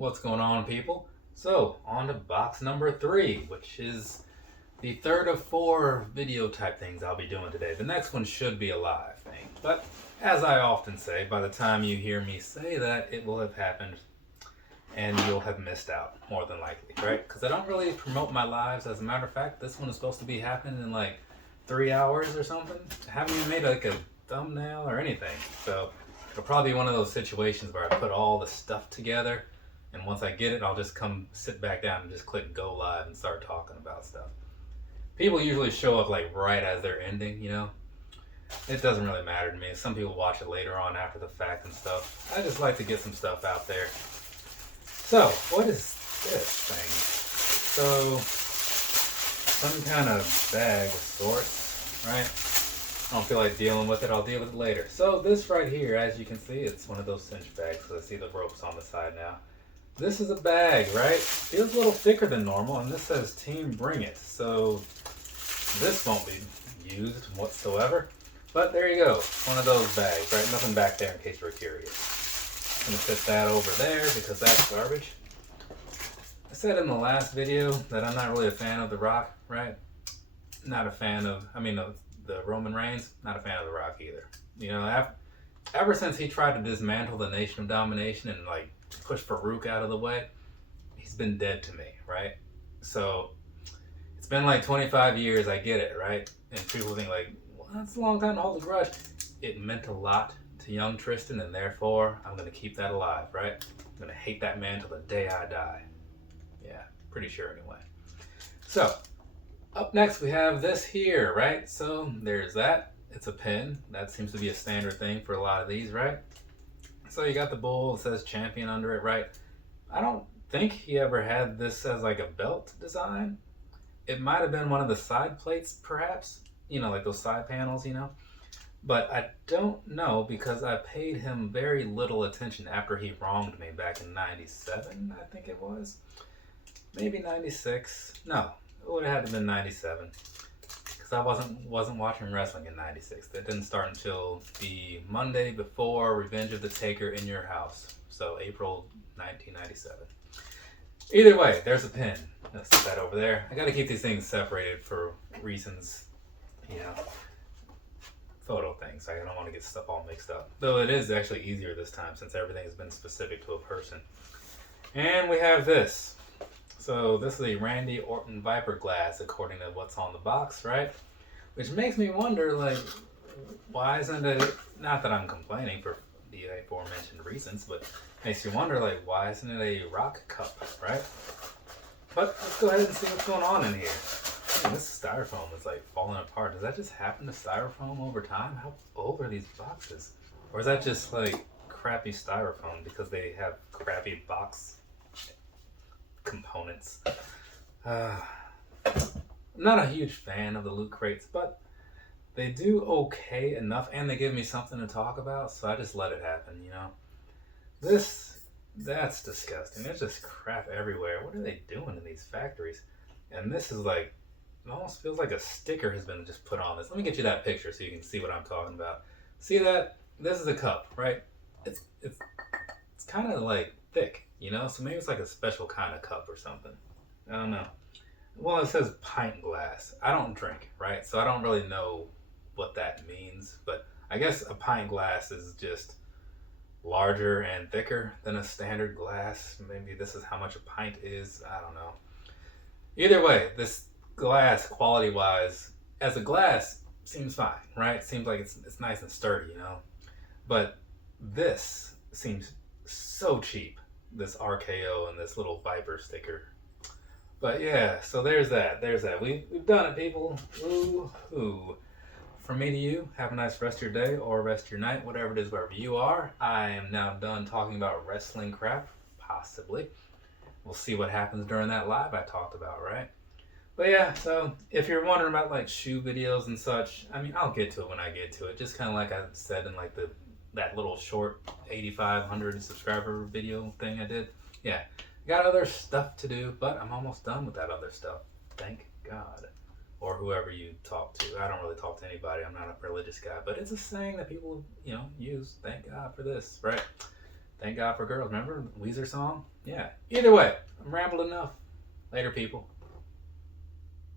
What's going on, people? So, on to box number 3, which is the third of 4 video type things I'll be doing today. The next one should be a live thing, but as I often say, by the time you hear me say that, it will have happened and you'll have missed out, more than likely, right? Because I don't really promote my lives. As a matter of fact, this one is supposed to be happening in like 3 hours or something. I haven't even made like a thumbnail or anything, so it'll probably be one of those situations where I put all the stuff together, and once I get it, I'll just come sit back down and just click go live and start talking about stuff. People usually show up like right as they're ending, you know? It doesn't really matter to me. Some people watch it later on after the fact and stuff. I just like to get some stuff out there. So, what is this thing? So, some kind of bag of sorts, right? I don't feel like dealing with it. I'll deal with it later. So, this right here, as you can see, it's one of those cinch bags. So, I see the ropes on the side now. This is a bag, right? Feels a little thicker than normal, and this says Team Bring It. So, this won't be used whatsoever. But there you go. One of those bags, right? Nothing back there in case you're curious. I'm going to put that over there because that's garbage. I said in the last video that I'm not really a fan of The Rock, right? Not a fan of, the Roman Reigns, not a fan of The Rock either. You know, ever since he tried to dismantle the Nation of Domination and like push Farouk out of the way, he's been dead to me, right? So it's been like 25 years, I get it, right? And people think like, well, that's a long time to hold a grudge. It meant a lot to young Tristan, and therefore I'm going to keep that alive, right? I'm going to hate that man till the day I die. Yeah, pretty sure anyway. So, up next we have this here, right? So, there's that. It's a pin. That seems to be a standard thing for a lot of these, right? So, you got the bull. It says champion under it, right? I don't think he ever had this as like a belt design. It might have been one of the side plates, perhaps. You know, like those side panels, you know? But I don't know because I paid him very little attention after he wronged me back in 97, I think it was. Maybe 96. No, it would have had to been 97. Because I wasn't watching wrestling in 96. That didn't start until the Monday before Revenge of the Taker in your house. So April 1997. Either way, there's a pin. Let's set that over there. I gotta keep these things separated for reasons, you know, photo things. I don't want to get stuff all mixed up. Though it is actually easier this time since everything has been specific to a person. And we have this. So this is a Randy Orton Viper glass according to what's on the box, right? Which makes me wonder, like, why isn't it, not that I'm complaining for the aforementioned reasons, but makes you wonder, like, why isn't it a rock cup, right? But let's go ahead and see what's going on in here. Man, this styrofoam is like falling apart. Does that just happen to styrofoam over time? How old are these boxes? Or is that just like crappy styrofoam because they have crappy box components? I'm not a huge fan of the loot crates, but they do okay enough and they give me something to talk about, so I just let it happen, you know? That's disgusting. There's just crap everywhere. What are they doing in these factories? And this is like, it almost feels like a sticker has been just put on this. Let me get you that picture so you can see what I'm talking about. See that? This is a cup, right? It's kind of like thick, you know? So maybe it's like a special kind of cup or something. I don't know. Well, it says pint glass. I don't drink, right? So I don't really know what that means. But I guess a pint glass is just larger and thicker than a standard glass. Maybe this is how much a pint is. I don't know. Either way, this glass, quality-wise, as a glass, seems fine, right? Seems like it's nice and sturdy, you know? But this seems so cheap, this RKO and this little Viper sticker. But yeah, so there's that. We've done it, people. Woo-hoo. From me to you, have a nice rest of your day or rest of your night, whatever it is, wherever you are. I am now done talking about wrestling crap, possibly. We'll see what happens during that live I talked about, right? But yeah, so if you're wondering about like shoe videos and such, I mean, I'll get to it when I get to it. Just kind of like I said in like that little short 8,500 subscriber video thing I did. Yeah, got other stuff to do, but I'm almost done with that other stuff. Thank God. Or whoever you talk to. I don't really talk to anybody. I'm not a religious guy, but it's a saying that people, you know, use. Thank God for this, right? Thank God for Girls. Remember the Weezer song? Yeah. Either way, I'm rambling enough. Later, people.